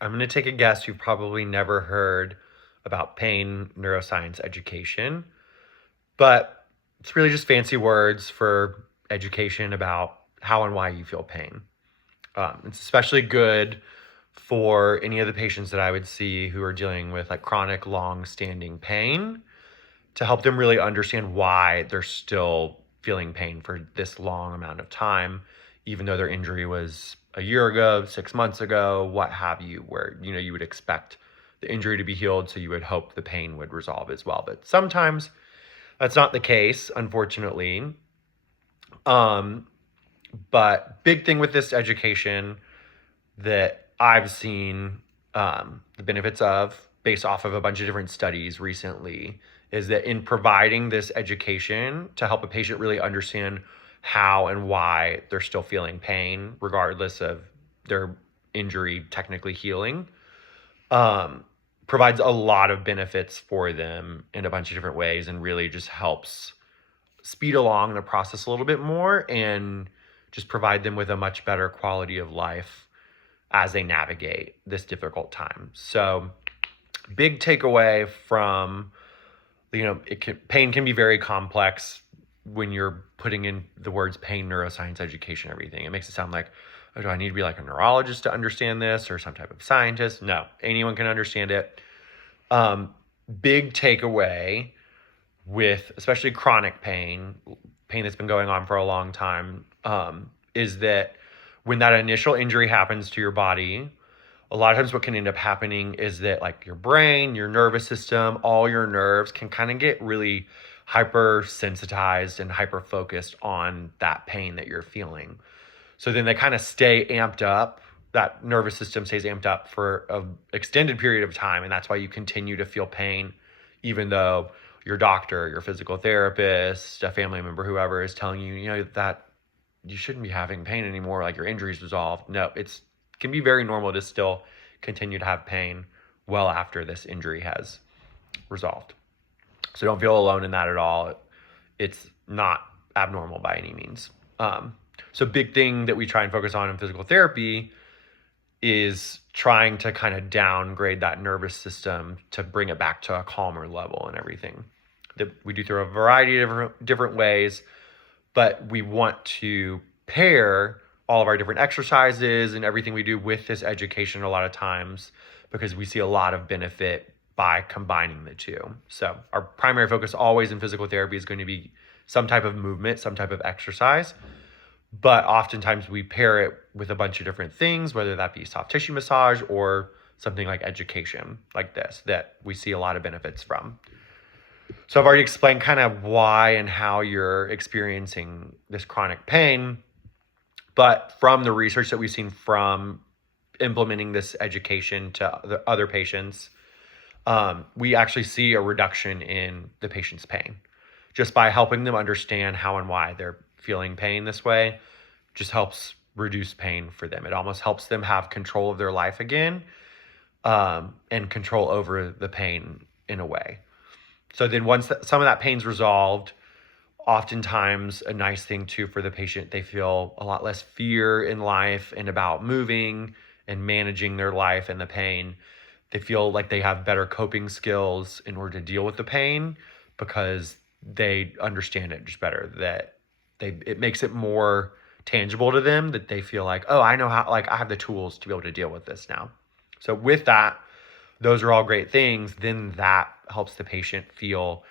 I'm going to take a guess you've probably never heard about pain neuroscience education, but it's really just fancy words for education about how and why you feel pain. It's especially good for any of the patients that I would see who are dealing with like chronic, long-standing pain to help them really understand why they're still feeling pain for this long amount of time, even though their injury was a year ago, 6 months ago, what have you, where you would expect the injury to be healed, so you would hope the pain would resolve as well. But sometimes that's not the case, unfortunately. Um, but big thing with this education that I've seen the benefits of based off of a bunch of different studies recently is that in providing this education to help a patient really understand how and why they're still feeling pain, regardless of their injury technically healing, um, provides a lot of benefits for them in a bunch of different ways and really just helps speed along the process a little bit more and just provide them with a much better quality of life as they navigate this difficult time. So, big takeaway from pain can be very complex when you're putting in the words pain, neuroscience, education, everything. It makes it sound like, oh, do I need to be like a neurologist to understand this or some type of scientist? No, anyone can understand it. Big takeaway with especially chronic pain that's been going on for a long time, is that when that initial injury happens to your body, a lot of times what can end up happening is that like your brain, your nervous system, all your nerves can kind of get really hypersensitized and hyper focused on that pain that you're feeling. So then they kind of stay amped up. That nervous system stays amped up for an extended period of time. And that's why you continue to feel pain, even though your doctor, your physical therapist, a family member, whoever is telling you, that you shouldn't be having pain anymore, like your injury's resolved. No, it can be very normal to still continue to have pain well after this injury has resolved. So don't feel alone in that at all. It's not abnormal by any means. So big thing that we try and focus on in physical therapy is trying to kind of downgrade that nervous system to bring it back to a calmer level and everything. That we do through a variety of different ways, but we want to pair all of our different exercises and everything we do with this education a lot of times because we see a lot of benefit by combining the two. So our primary focus always in physical therapy is going to be some type of movement, some type of exercise. But oftentimes we pair it with a bunch of different things, whether that be soft tissue massage or something like education like this, that we see a lot of benefits from. So I've already explained kind of why and how you're experiencing this chronic pain. But from the research that we've seen from implementing this education to the other patients, we actually see a reduction in the patient's pain just by helping them understand how and why they're feeling pain this way. Just helps reduce pain for them. It almost helps them have control of their life again, and control over the pain in a way. So then once some of that pain's resolved, oftentimes a nice thing too for the patient, they feel a lot less fear in life and about moving and managing their life and the pain. They feel like they have better coping skills in order to deal with the pain because they understand it just better, that it makes it more tangible to them, that they feel like, oh, I know how, like I have the tools to be able to deal with this now. So with that, those are all great things. Then that helps the patient feel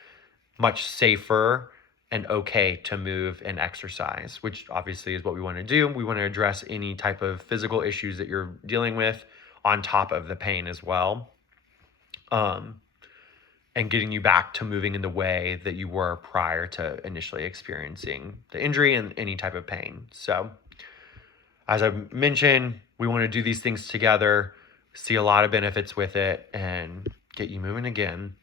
much safer and okay to move and exercise, which obviously is what we want to do. We want to address any type of physical issues that you're dealing with on top of the pain as well. And getting you back to moving in the way that you were prior to initially experiencing the injury and any type of pain. So as I mentioned, we want to do these things together, see a lot of benefits with it, and get you moving again.